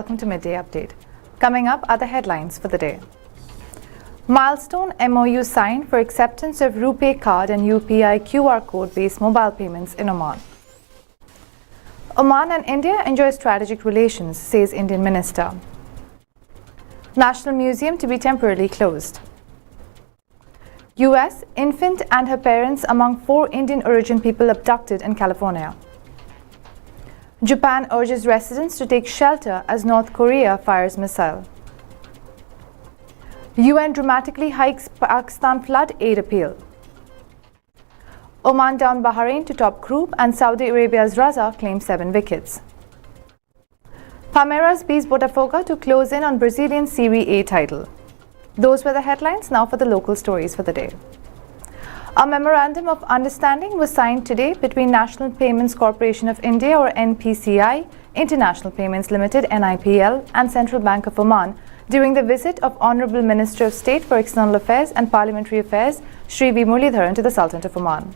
welcome to Midday Update. Coming up are the headlines for the day. Milestone MOU signed for acceptance of RuPay card and UPI QR Code based mobile payments in Oman. Oman and India enjoy strategic relations, says Indian Minister. National Museum to be temporarily closed. US, infant and her parents among 4 Indian origin people abducted in California. Japan urges residents to take shelter as North Korea fires missile. UN dramatically hikes Pakistan flood aid appeal. Oman down Bahrain to top group and Saudi Arabia's Raza claims 7 wickets. Palmeiras beats Botafogo to close in on Brazilian Serie A title. Those were the headlines. Now for the local stories for the day. A memorandum of understanding was signed today between National Payments Corporation of India or NPCI, International Payments Limited NIPL and Central Bank of Oman during the visit of Honorable Minister of State for External Affairs and Parliamentary Affairs Shri V. Muralidharan to the Sultanate of Oman.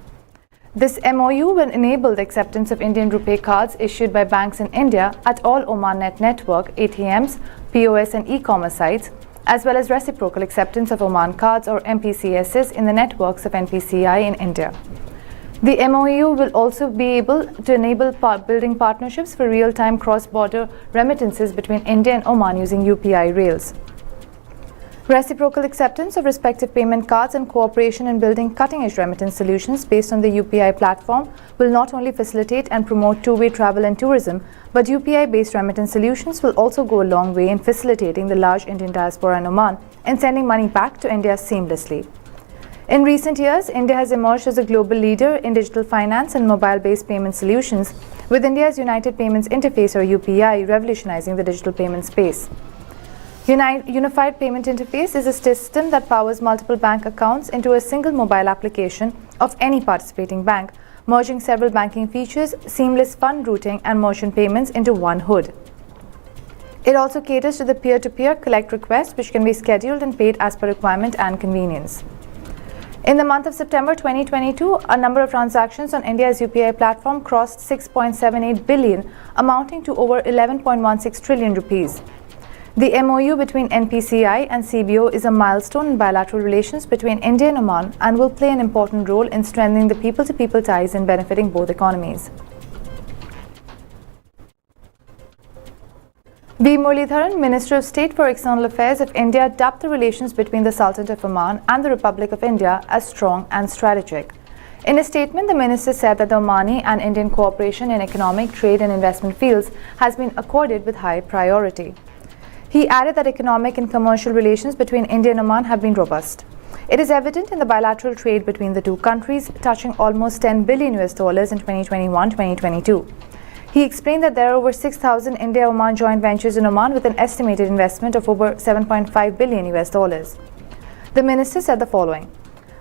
This MOU will enable the acceptance of Indian RuPay cards issued by banks in India at all OmanNet network, ATMs, POS and e-commerce sites, as well as reciprocal acceptance of Oman cards or MPCSs in the networks of NPCI in India. The MOU will also be able to enable building partnerships for real-time cross-border remittances between India and Oman using UPI rails. Reciprocal acceptance of respective payment cards and cooperation in building cutting-edge remittance solutions based on the UPI platform will not only facilitate and promote two-way travel and tourism, but UPI-based remittance solutions will also go a long way in facilitating the large Indian diaspora in Oman and sending money back to India seamlessly. In recent years, India has emerged as a global leader in digital finance and mobile-based payment solutions, with India's United Payments Interface or UPI revolutionizing the digital payment space. Unified Payment Interface is a system that powers multiple bank accounts into a single mobile application of any participating bank, merging several banking features, seamless fund routing and merchant payments into one hood. It also caters to the peer-to-peer collect request, which can be scheduled and paid as per requirement and convenience. In the month of September 2022, a number of transactions on India's UPI platform crossed 6.78 billion, amounting to over 11.16 trillion rupees. The MOU between NPCI and CBO is a milestone in bilateral relations between India and Oman and will play an important role in strengthening the people-to-people ties and benefiting both economies. V. Muralidharan, Minister of State for External Affairs of India, dubbed the relations between the Sultanate of Oman and the Republic of India as strong and strategic. In a statement, the minister said that the Omani and Indian cooperation in economic, trade and investment fields has been accorded with high priority. He added that economic and commercial relations between India and Oman have been robust. It is evident in the bilateral trade between the two countries, touching almost $10 billion in 2021-2022. He explained that there are over 6,000 India-Oman joint ventures in Oman with an estimated investment of over $7.5 billion. The minister said the following: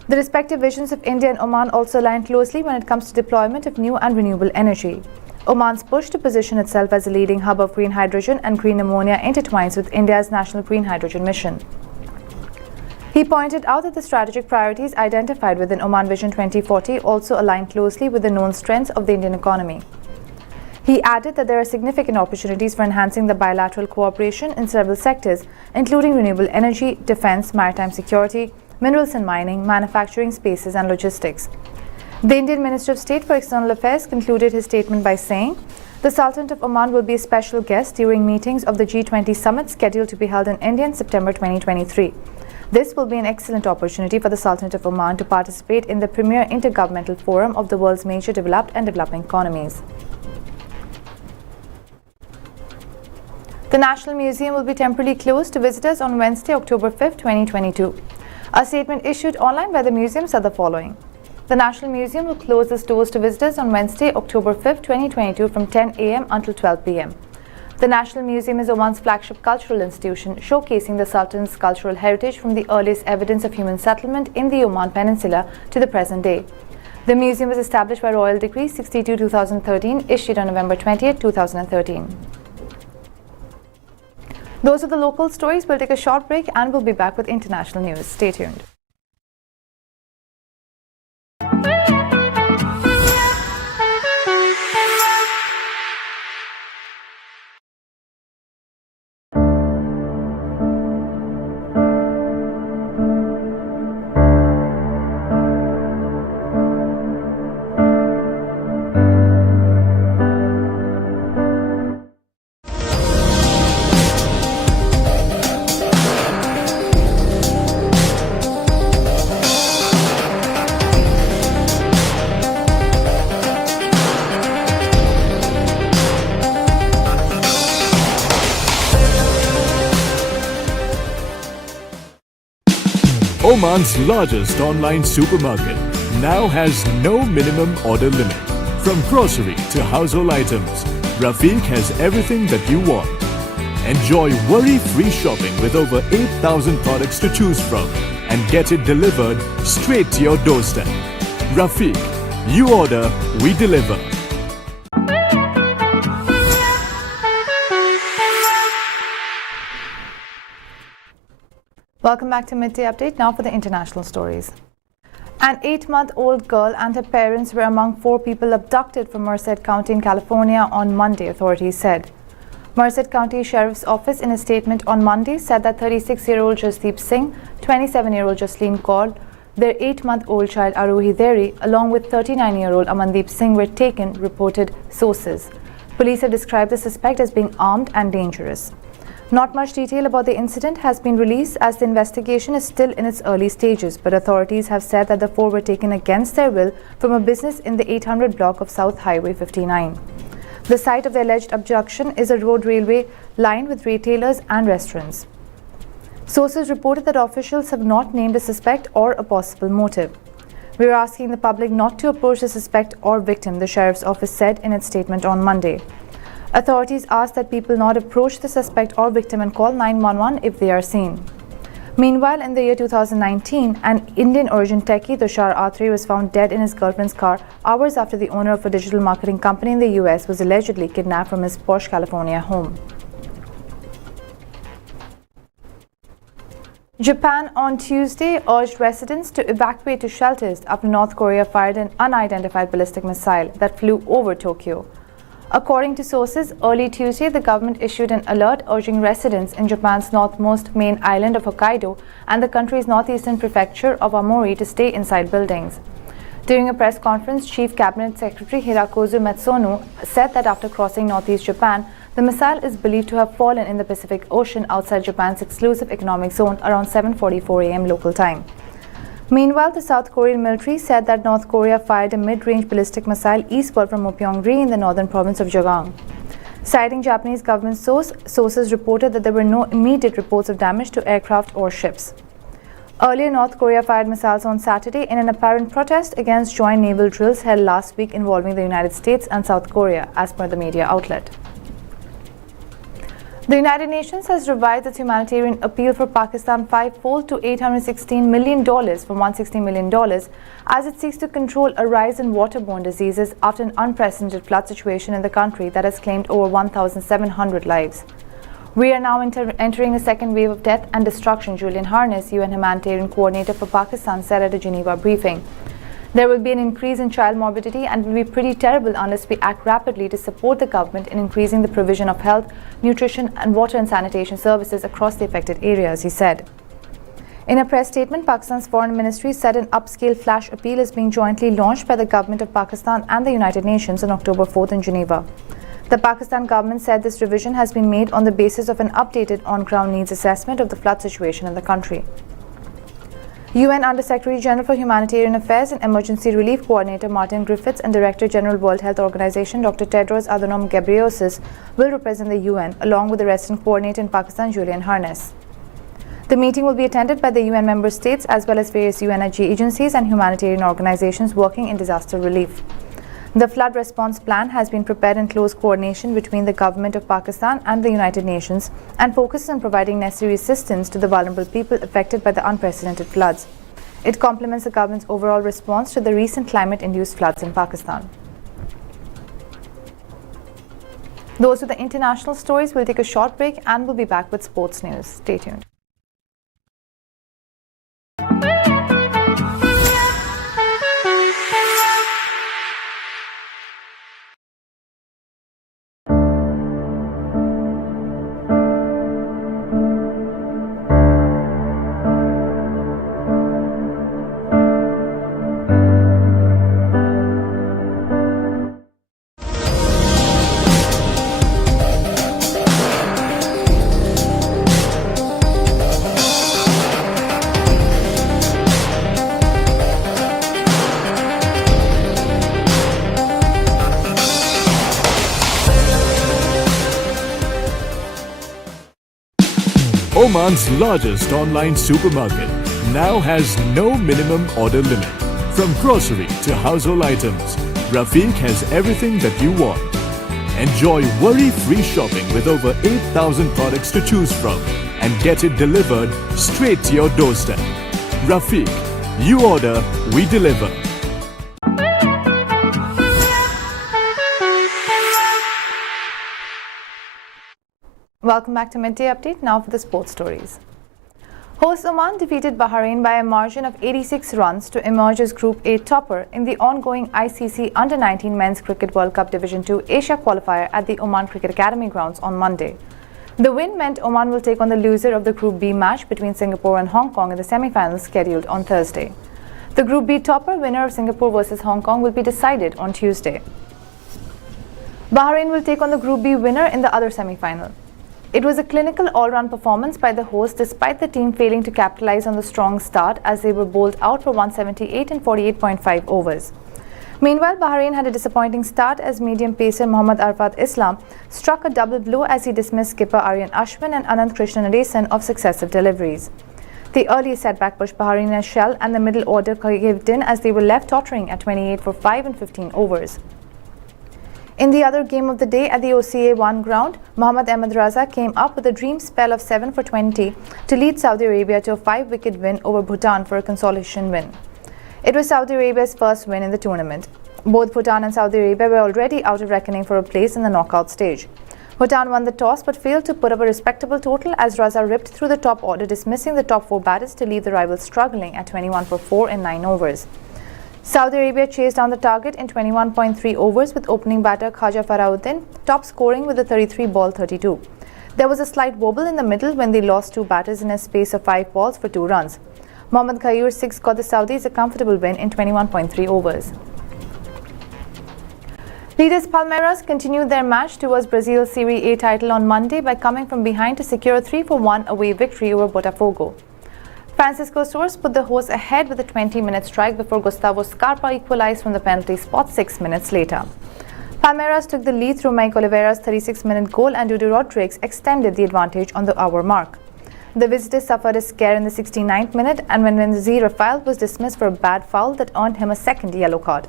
the respective visions of India and Oman also align closely when it comes to deployment of new and renewable energy. Oman's push to position itself as a leading hub of green hydrogen and green ammonia intertwines with India's national green hydrogen mission. He pointed out that the strategic priorities identified within Oman Vision 2040 also align closely with the known strengths of the Indian economy. He added that there are significant opportunities for enhancing the bilateral cooperation in several sectors, including renewable energy, defense, maritime security, minerals and mining, manufacturing, spaces and logistics. The Indian Minister of State for External Affairs concluded his statement by saying, the Sultanate of Oman will be a special guest during meetings of the G20 summit scheduled to be held in India in September 2023. This will be an excellent opportunity for the Sultanate of Oman to participate in the premier intergovernmental forum of the world's major developed and developing economies. The National Museum will be temporarily closed to visitors on Wednesday, October 5, 2022. A statement issued online by the museum said the following: the National Museum will close its doors to visitors on Wednesday, October 5, 2022 from 10 a.m. until 12 p.m. The National Museum is Oman's flagship cultural institution, showcasing the Sultan's cultural heritage from the earliest evidence of human settlement in the Oman Peninsula to the present day. The museum was established by Royal Decree 62/2013, issued on November 20, 2013. Those are the local stories. We'll take a short break and we'll be back with international news. Stay tuned. Oman's largest online supermarket, now has no minimum order limit. From grocery to household items, Rafiq has everything that you want. Enjoy worry-free shopping with over 8,000 products to choose from and get it delivered straight to your doorstep. Rafiq, you order, we deliver. Welcome back to Midday Update. Now for the international stories. An 8-month-old girl and her parents were among 4 people abducted from Merced County in California on Monday, authorities said. Merced County Sheriff's Office in a statement on Monday said that 36-year-old Jasdeep Singh, 27-year-old Jasleen Kaur, their 8-month-old child Arohi Deri, along with 39-year-old Amandeep Singh were taken, reported sources. Police have described the suspect as being armed and dangerous. Not much detail about the incident has been released as the investigation is still in its early stages, but authorities have said that the 4 were taken against their will from a business in the 800 block of South Highway 59. The site of the alleged abduction is a road railway lined with retailers and restaurants. Sources reported that officials have not named a suspect or a possible motive. We are asking the public not to approach the suspect or victim, the Sheriff's Office said in its statement on Monday. Authorities asked that people not approach the suspect or victim and call 911 if they are seen. Meanwhile, in the year 2019, an Indian-origin techie, Tushar Atre, was found dead in his girlfriend's car hours after the owner of a digital marketing company in the US was allegedly kidnapped from his posh California home. Japan on Tuesday urged residents to evacuate to shelters after North Korea fired an unidentified ballistic missile that flew over Tokyo. According to sources, early Tuesday, the government issued an alert urging residents in Japan's northmost main island of Hokkaido and the country's northeastern prefecture of Aomori to stay inside buildings. During a press conference, Chief Cabinet Secretary Hirakozu Matsuno said that after crossing northeast Japan, the missile is believed to have fallen in the Pacific Ocean outside Japan's exclusive economic zone around 7:44 a.m. local time. Meanwhile, the South Korean military said that North Korea fired a mid-range ballistic missile eastward from Mopyeong-ri in the northern province of Jeongang. Citing Japanese government sources reported that there were no immediate reports of damage to aircraft or ships. Earlier, North Korea fired missiles on Saturday in an apparent protest against joint naval drills held last week involving the United States and South Korea, as per the media outlet. The United Nations has revised its humanitarian appeal for Pakistan fivefold to $816 million from $160 million as it seeks to control a rise in waterborne diseases after an unprecedented flood situation in the country that has claimed over 1,700 lives. We are now entering a second wave of death and destruction, Julian Harness, UN humanitarian coordinator for Pakistan, said at a Geneva briefing. There will be an increase in child morbidity and will be pretty terrible unless we act rapidly to support the government in increasing the provision of health, nutrition, and water and sanitation services across the affected areas, he said. In a press statement, Pakistan's Foreign Ministry said an upscale flash appeal is being jointly launched by the government of Pakistan and the United Nations on October 4th in Geneva. The Pakistan government said this revision has been made on the basis of an updated on-ground needs assessment of the flood situation in the country. UN Under-Secretary General for Humanitarian Affairs and Emergency Relief Coordinator Martin Griffiths and Director General World Health Organization Dr. Tedros Adhanom Ghebreyesus will represent the UN along with the resident coordinator in Pakistan, Julian Harness. The meeting will be attended by the UN member states as well as various UNRG agencies and humanitarian organizations working in disaster relief. The flood response plan has been prepared in close coordination between the government of Pakistan and the United Nations and focuses on providing necessary assistance to the vulnerable people affected by the unprecedented floods. It complements the government's overall response to the recent climate-induced floods in Pakistan. Those are the international stories. We'll take a short break and we'll be back with sports news. Stay tuned. Oman's largest online supermarket, now has no minimum order limit. From grocery to household items, Rafiq has everything that you want. Enjoy worry-free shopping with over 8,000 products to choose from and get it delivered straight to your doorstep. Rafiq, you order, we deliver. Welcome back to Midday Update. Now for the sports stories. Host Oman defeated Bahrain by a margin of 86 runs to emerge as Group A topper in the ongoing ICC Under-19 Men's Cricket World Cup Division 2 Asia qualifier at the Oman Cricket Academy grounds on Monday. The win meant Oman will take on the loser of the Group B match between Singapore and Hong Kong in the semi-finals scheduled on Thursday. The Group B topper, winner of Singapore versus Hong Kong, will be decided on Tuesday. Bahrain will take on the Group B winner in the other semi-final. It was a clinical all-round performance by the host despite the team failing to capitalize on the strong start as they were bowled out for 178 in 48.5 overs. Meanwhile, Bahrain had a disappointing start as medium pacer Mohammad Arfat Islam struck a double blow as he dismissed skipper Aryan Ashwin and Anand Krishnan of successive deliveries. The early setback pushed Bahrain in a shell and the middle order caved in as they were left tottering at 28 for 5 in 15 overs. In the other game of the day at the OCA 1 ground, Mohammad Ahmed Raza came up with a dream spell of 7 for 20 to lead Saudi Arabia to a 5-wicket win over Bhutan for a consolation win. It was Saudi Arabia's first win in the tournament. Both Bhutan and Saudi Arabia were already out of reckoning for a place in the knockout stage. Bhutan won the toss but failed to put up a respectable total as Raza ripped through the top order, dismissing the top 4 batters to leave the rivals struggling at 21 for 4 in 9 overs. Saudi Arabia chased down the target in 21.3 overs with opening batter Khaja Farauddin top scoring with a 33-ball 32. There was a slight wobble in the middle when they lost 2 batters in a space of 5 balls for 2 runs. Mohammad Khair's 6 got the Saudis a comfortable win in 21.3 overs. Leaders Palmeiras continued their march towards Brazil's Serie A title on Monday by coming from behind to secure a 3-1 away victory over Botafogo. Francisco Soares put the hosts ahead with a 20-minute strike before Gustavo Scarpa equalized from the penalty spot 6 minutes later. Palmeiras took the lead through Mike Oliveira's 36-minute goal and Dudu Rodrigues extended the advantage on the hour mark. The visitors suffered a scare in the 69th minute and when Wendy Rafael was dismissed for a bad foul that earned him a second yellow card.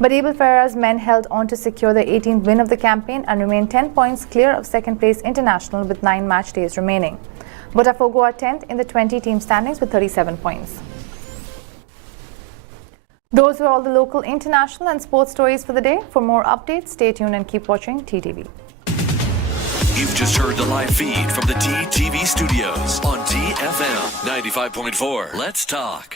But Abel Ferreira's men held on to secure the 18th win of the campaign and remain 10 points clear of second-place International with 9 match days remaining. Botafogo are 10th in the 20-team standings with 37 points. Those were all the local, international and sports stories for the day. For more updates, stay tuned and keep watching TTV. You've just heard the live feed from the TTV studios on TFM 95.4. Let's talk.